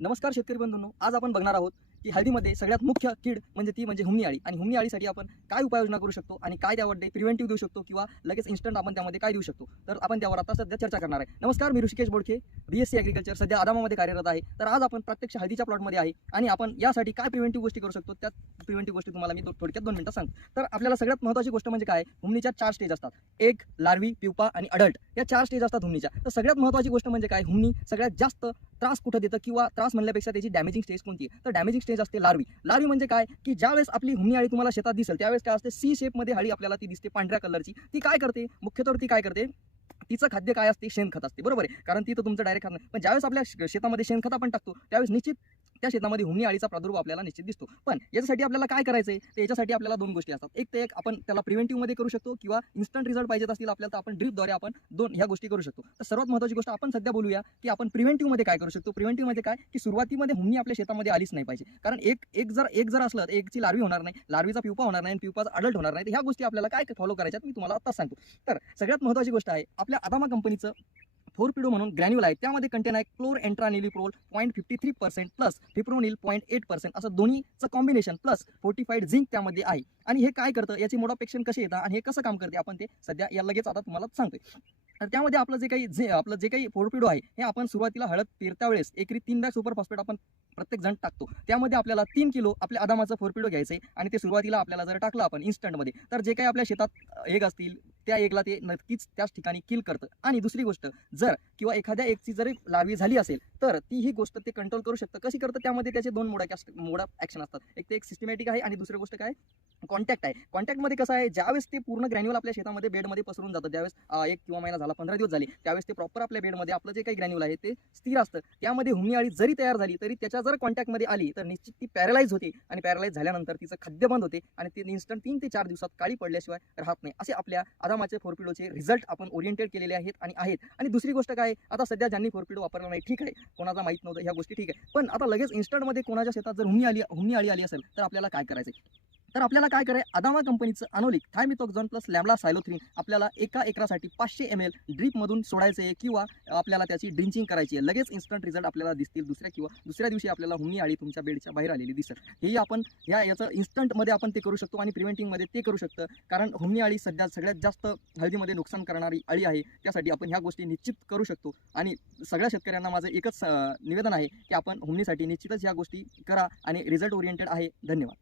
नमस्कार शेतकरी बंधूंनो आज आपण बघणार आहोत की हळदीमध्ये सगळ्यात मुख्य कीड म्हणजे ती म्हणजे हुमणी आळी. आणि हुमणी आळीसाठी आपण काय उपाययोजना करू शकतो आणि काय त्यामध्ये प्रिव्हेंटिव्ह देऊ शकतो किंवा लगेच इन्स्टंट आपण त्यामध्ये काय देऊ शकतो? तर आपण त्यावर आता सध्या चर्चा करणार आहे. नमस्कार मी ऋषिकेश बोडखे बीएससी ॲग्रिकल्चर सध्या आदामामध्ये कार्यरत आहे. तर आज आपण प्रत्यक्ष हळदीच्या प्लॉटमध्ये आहे आणि आपण यासाठी काय प्रिव्हेंटिव्ह गोष्टी करू शकतो? त्या प्रिव्हेंटिव्ह गोष्टी तुम्हाला मी थोडक्यात दोन मिनटं सांगतो. तर आपल्याला सगळ्यात महत्त्वाची गोष्ट म्हणजे काय? हुमणीच्या चार स्टेज असतात. एक लार्वी प्युपा आणि अडल्ट या चार स्टेज असतात हुमणीच्या. तर सगळ्यात महत्त्वाची गोष्ट म्हणजे काय? हुमणी सगळ्यात जास्त त्रास कुठं देतं किंवा त्रास म्हणल्यापेक्षा त्याची डॅमेजिंग स्टेज कोणती तर डॅमेजिंग स्टेज असते लार्वी लार्वी म्हणजे काय? की ज्यावेळेस आपली हुमणी आळी तुम्हाला शेतात दिसेल त्यावेळेस काय असते? सी शेपमध्ये हळी आपल्याला ती दिसते पांढऱ्या कलरची ती काय करते? मुख्यतः ती काय करते? तिचं खाद्य काय असते? शेणखत असते. बरोबर आहे? कारण ती तर तुमचं डायरेक्ट खात नाही. पण ज्यावेळेस आपल्या शेतामध्ये शेणखत आपण टाकतो त्यावेळेस निश्चित त्या शेतामध्ये हुमणी आळीचा प्रादुर्भाव आपल्याला निश्चित दिसतो. पण याच्यासाठी आपल्याला काय करायचं आहे तर याच्यासाठी आपल्याला दोन गोष्टी असतात. एक ते एक आपण त्याला प्रिव्हेंटिव्हमध्ये करू शकतो किंवा इन्स्टंट रिझल्ट पाहिजेत असतील आपल्याला तर आपण ड्रिपद्वारे आपण दोन ह्या गोष्टी करू शकतो. तर सर्वात महत्त्वाची गोष्ट आपण सध्या बोलूया की आपण प्रिव्हेंटिव्हमध्ये काय करू शकतो? प्रिव्हेंटिव्हमध्ये काय? की सुरुवातीमध्ये हुमणी आपल्या शेतामध्ये आलीच नाही पाहिजे. कारण एक एक जर एक जर असलं तर एकची लार्वी होणार नाही लार्वीचा पिवपा होणार नाही आणि पिवपाचा अडल्ट होणार नाही. तर ह्या गोष्टी आपल्याला काय फॉलो करायच्यात? मी तुम्हाला आता सांगतो. तर सगळ्यात महत्त्वाची गोष्ट आहे आपल्या अदामा कंपनीचं फोर पिडो म्हणून ग्रॅन्युल आहे. त्यामध्ये कंटेन आहे chlorantraniliprole point fifty three percent plus fipronil point eight percent असं दोन्हीचं कॉम्बिनेशन प्लस फोर्टिफाईड झिंक त्यामध्ये आहे. आणि हे काय करतं? याची मोडॉपेक्शन कसे येतात? आणि हे कसं काम करते? आपण ते सध्या या लगेच आता तुम्हाला सांगतोय. तर त्यामध्ये आपलं जे काही जे आपलं जे काही फोरपिडो आहे हे आपण सुरुवातीला हळद पेरत्या वेळेस एकरी तीन बॅग सुपर फॉस्फेट आपण प्रत्येक जण टाकतो. त्यामध्ये आपल्याला तीन किलो आपल्या अदामाचं फोरपिडो घ्यायचं आहे आणि ते सुरुवातीला आपल्याला जर टाकलं आपण इन्स्टंटमध्ये तर जे काही आपल्या शेतात एग असतील त्या एगला ते नक्कीच त्याच ठिकाणी किल करतं. आणि दुसरी गोष्ट जर किंवा एखाद्या एकची जरी लार्वी झाली असेल तर ती ही गोष्ट ते कंट्रोल करू शकतं. कशी करतं? त्यामध्ये त्याचे दोन मोडा मोडा ॲक्शन असतात. एक ते एक सिस्टमॅटिक आहे आणि दुसरी गोष्ट काय? कॉन्टॅक्ट आहे. कॉन्टॅक्टमध्ये कसं आहे? ज्यावेळेस ते पूर्ण ग्रॅन्युअल आपल्या शेतामध्ये बेडमध्ये पसरून जातं ज्यावेळेस एक किंवा महिना झाला पंधरा दिवस झाले त्यावेळेस ते प्रॉपर आपल्या बेडमध्ये आपलं जे काही ग्रॅन्युअल आहे ते स्थिर असतं. त्यामध्ये हुमणी आळी जरी तयार झाली तरी त्याच्या जर कॉन्टॅक्टमध्ये आली तर निश्चित ती पॅरलाइज होते. आणि पॅरलाइज झाल्यानंतर तिचं खाद्य बंद होते. आणि ते इन्स्टंट तीन ते चार दिवसात काळी पडल्याशिवाय राहत नाही. असे आपल्या आता कामाचे फोरपिडोचे रिझल्ट आपण ओरिएंटेड केलेले आहेत आणि आहेत. आणि दुसरी गोष्ट काय आता सध्या ज्यांनी फोरपिडो वापरला नाही ठीक आहे. कोणाला माहीत नव्हतं ह्या गोष्टी ठीक आहे. पण आता लगेच इन्स्टंटमध्ये कोणाच्या शेतात जर हुमणी आली हुमणी आळी आली असेल तर आपल्याला काय करायचं तर आपल्याला काय करायचं? अदामा कंपनीचं अनोलिक थायमिथोक्झॉन प्लस लॅमला सायलोथ्रीन आपल्याला एका एकरासाठी पाचशे एम एल ड्रीपमधून सोडायचं आहे किंवा आपल्याला त्याची ड्रिंचिंग करायची आहे. लगेच इन्स्टंट रिझल्ट आपल्याला दिसतील दुसऱ्या किंवा दुसऱ्या दिवशी आपल्याला हुमणी आळी तुमच्या बेडच्या बाहेर आलेली दिसेल हेही आपण या याचं इन्स्टंटमध्ये आपण ते करू शकतो आणि प्रिव्हेंटिंगमध्ये ते करू शकतं. कारण हुमणी आळी सध्या सगळ्यात जास्त हळदीमध्ये नुकसान करणारी अळी आहे. त्यासाठी आपण ह्या गोष्टी निश्चित करू शकतो. आणि सगळ्या शेतकऱ्यांना माझं एकच निवेदन आहे की आपण हुमणीसाठी निश्चितच ह्या गोष्टी करा आणि रिझल्ट ओरिएंटेड आहे. धन्यवाद.